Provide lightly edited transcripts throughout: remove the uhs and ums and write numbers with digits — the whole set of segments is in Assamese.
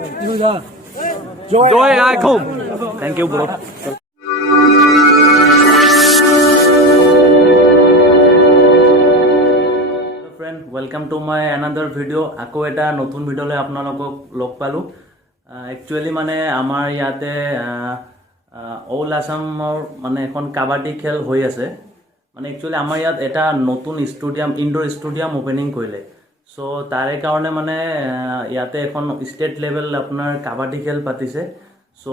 Joy Icon. Thank you, bro. Friend, welcome to my another video. আকৌ এটা নতুন ভিডিঅ'লৈ আপোনালোকক লগ পালোঁ। একচুৱেলি মানে আমাৰ ইয়াতে অল আছামৰ মানে এখন কাবাডী খেল হৈ আছে। মানে একচুৱেলি আমাৰ ইয়াত এটা নতুন ষ্টেডিয়াম ইনডোৰ ষ্টেডিয়াম অপেনিং কৰিলে। সো তাৰে কাৰণে মানে ইয়াতে এখন ষ্টেট লেভেল আপোনাৰ কাবাডী খেল পাতিছে। সো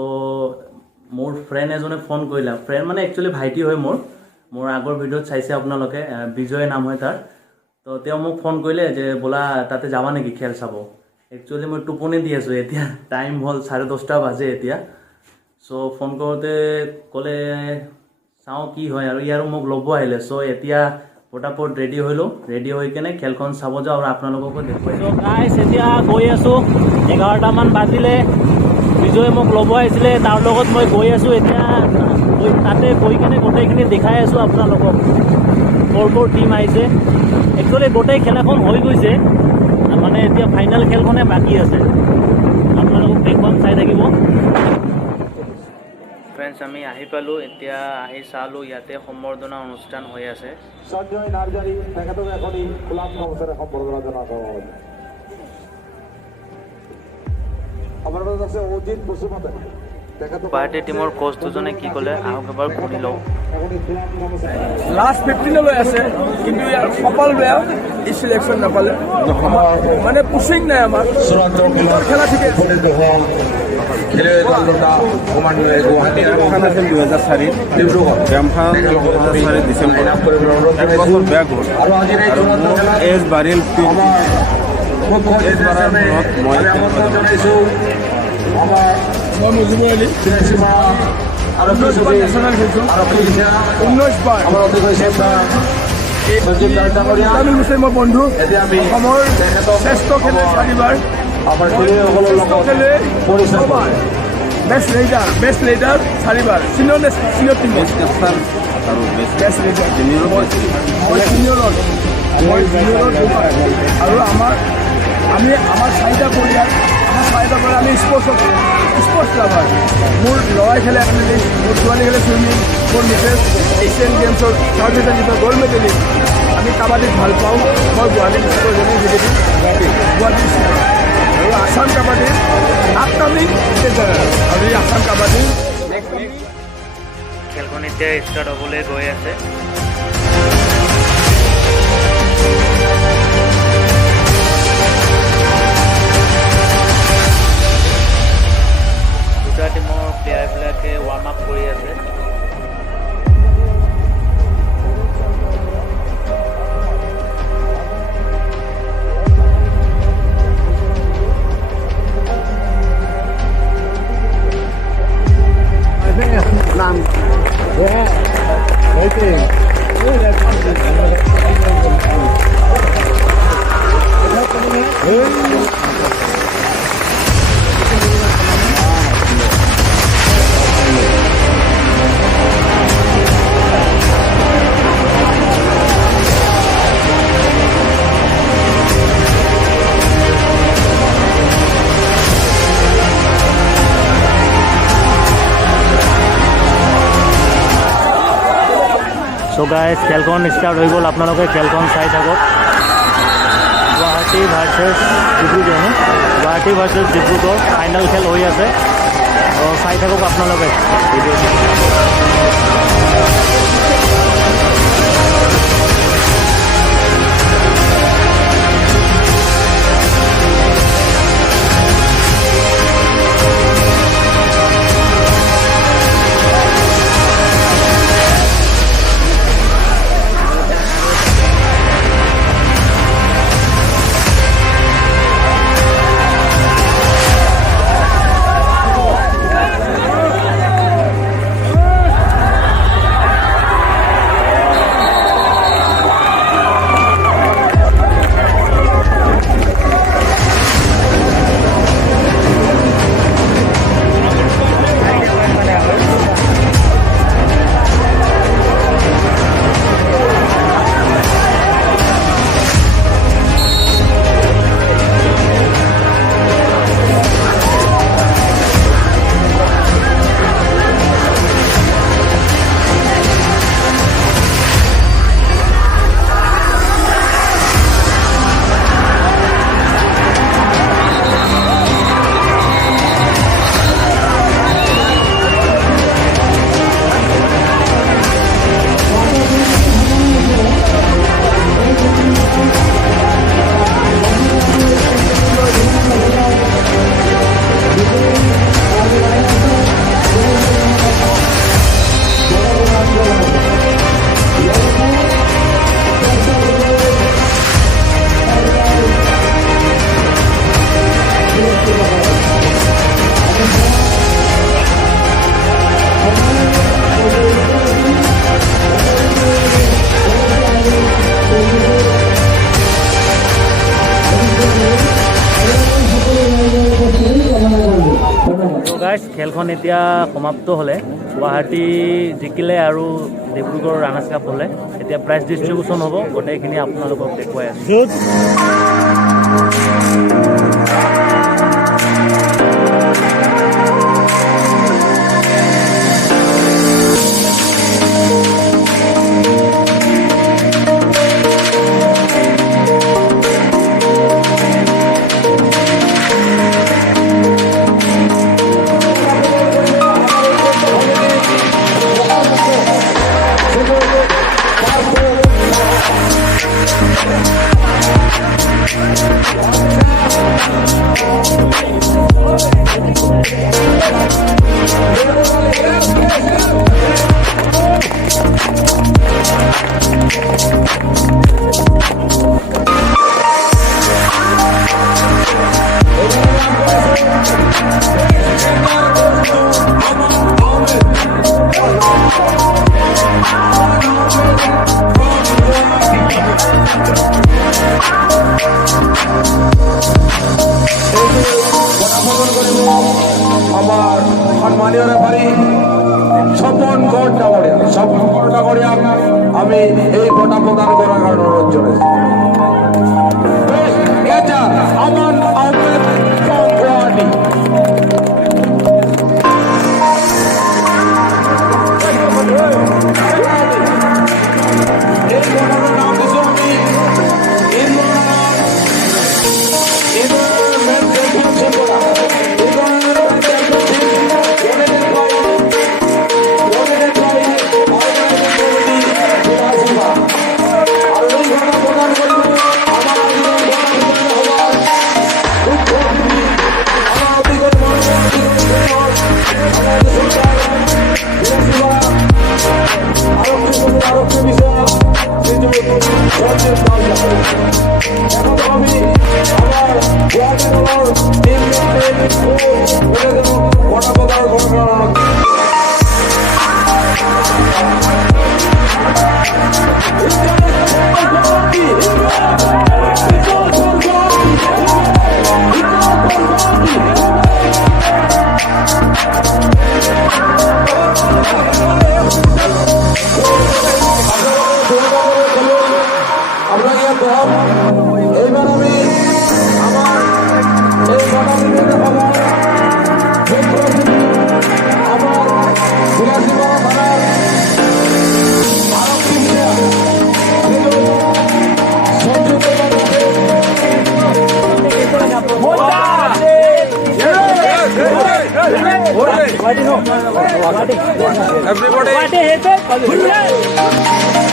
মোৰ ফ্ৰেণ্ড এজনে ফোন কৰিলে, ফ্ৰেণ্ড মানে একচুৱেলি ভাইটি হয় মোৰ আগৰ ভিডিঅ'ত চাইছে আপোনালোকে, বিজয় নাম হয় তাৰ। তো তেওঁ মোক ফোন কৰিলে যে বোলা তাতে যাবা নেকি খেল চাব। একচুৱেলি মই টোপনি দি আছোঁ, এতিয়া টাইম হ'ল 10:30 বাজে এতিয়া। সো ফোন কৰোঁতে ক'লে চাওঁ কি হয় আৰু ইয়াৰো মোক ল'ব আহিলে। সো এতিয়া পটাপট ৰেডি হ'লোঁ, ৰেডি হৈ কেনে খেলখন চাব যাওঁ আৰু আপোনালোককো দেখুৱাইছোঁ। গাইছ এতিয়া গৈ আছোঁ, 11টামান বাজিলে। বিজয়ে মোক ল'ব আহিছিলে, তাৰ লগত মই গৈ আছোঁ। এতিয়া তাতে গৈ কেনে গোটেইখিনি দেখাই আছোঁ আপোনালোকক, ক'ৰ টীম আহিছে। একচুৱেলি গোটেই খেলাখন হৈ গৈছে, মানে এতিয়া ফাইনেল খেলখনে বাকী আছে। আপোনালোকক খেলখন চাই থাকিব। ফ্ৰেণ্ডছ, আমি আহি পালোঁ, এতিয়া আহি চালোঁ ইয়াতে সম্বৰ্ধনা অনুষ্ঠান হৈ আছে। সঞ্জয় নাৰ্জাৰি তেখেতক এখনই গোলাম অবসৰে সম্বৰ্ধনা জানানো হয়। আমাৰ লগত আছে অজিত বসুমতাৰী, পাৰ্টি টিমৰ কোচ দুজনে কি ক'লে আহক এবাৰ শুনি লওঁ। লাষ্ট 15লৈ আছে, কিন্তু ইয়াৰ কপাল বেয়া, ই চিলেকশ্যন নাপালে। মানে পুচিং নাই আমাৰ খেলা ঠিকে। খেলুৱৈ দল দুটা ক্ৰমান্বয়ে গুৱাহাটী গ্ৰামখন আছিল 2004 ডিব্ৰুগড় গ্ৰামখন 2004 ডিচেম্বৰ এক বছৰ বেয়া গ'ল আৰু আজিৰ এই এজ বাঢ়িল। মই জনাইছোঁ আমাৰ মজুমুৰ আলী সীমা আৰক্ষী নেশ্যনেল খেলছোঁ, 19 বাৰ। আমাৰ অতি হৈছে সঞ্জীৱ ডাঙৰীয়া তামিল মুছলিমৰ বন্ধু, এতিয়া আমি অসমৰ শ্ৰেষ্ঠ খেলে 4বাৰ, আমাৰ খেলুৱৈসকলৰ লগত খেলে পৰিচয় 6বাৰ, বেষ্ট লিডাৰ 4বাৰ, চিনিয়ৰ টিম বেষ্ট লিডাৰ। মই চিনিয়ৰত দুবাৰ। আৰু আমাৰ 4টা পৰিয়াল, আমি স্পৰ্টছ লাভাৰ। মোৰ ল'ৰাই খেলে এথলেটিক্স, মোৰ ছোৱালী খেলে চুইমিং, মোৰ মিছেছ এছিয়ান গেমছৰ চাৰ্ভিচ এণ্ড গ'ল্ড মেডেলিষ্ট। আমি কাবাডীত ভাল পাওঁ। মই গুৱাহাটী ডিষ্ট্ৰিক্টৰ গুৱাহাটী ডিষ্ট্ৰিক্টৰ আৰু আছাম কাবাডীৰ আপকামিং আৰু এই আছাম কাবাডী খেলখন এতিয়া ষ্টাৰ্ট হ'বলৈ গৈ আছে। দুটা টিমৰ প্লেয়াৰবিলাকে ৱাৰ্ম আপ কৰি আছে। সো গাইজ খেলখন ষ্টাৰ্ট হৈ গ'ল, আপোনালোকে খেলখন চাই থাকক। গুৱাহাটী ভাৰ্চেছ ডিব্ৰুগড় ফাইনেল খেল হৈ আছে। চাই থাকক আপোনালোকে ভিডিঅ'টো। গাইজ খেলখন এতিয়া সমাপ্ত হ'লে গুৱাহাটী জিকিলে আৰু ডিব্ৰুগড় ৰাণাৰ্ছ কাপ হ'লে এতিয়া প্ৰাইজ ডিষ্ট্ৰিবিউশ্যন হ'ব গোটেইখিনি আপোনালোকক দেখুৱাই আছোঁ আমার সম্মানীয় রেফারি স্বপন গড় ডাঙরিয়া আমি এই গোটা প্রদান করার কারণে অনুরোধ জানাইছি এটা আমান আহমেদ গুয়াহাটি এই গোটাটার নাম দিচ্ছি আমি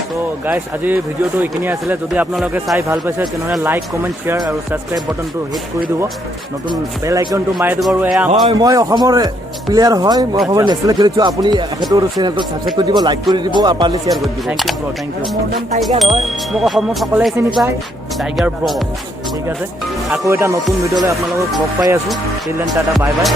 তো গাইজ আজিৰ ভিডিঅ'টো এইখিনি আছিলে যদি আপোনালোকে চাই ভাল পাইছে তেনেহ'লে লাইক কমেণ্ট শ্বেয়াৰ আৰু ছাবস্ক্ৰাইব বাটনটো হিট কৰি দিব নতুন বেল আইকনটো মাৰি দিব আৰু এয়া হয় মই অসমৰ প্লেয়াৰ হয় মই অসমৰ নেশ্যনেল খেলিছোঁ আপুনি এখেতৰ চেনেলটো ছাবস্ক্ৰাইব কৰি দিব লাইক কৰি দিব আৰু পাৰিলে শ্বেয়াৰ কৰি দিব থেংক ইউ ব্ৰ থেংক ইউ মোৰ নাম টাইগাৰ হয় মোক অসমৰ সকলোৱে চিনি পায় টাইগাৰ ব্ৰ ঠিক আছে আকৌ এটা নতুন ভিডিঅ'লৈ আপোনালোকক লগ পাই আছোঁ till then tata bye bye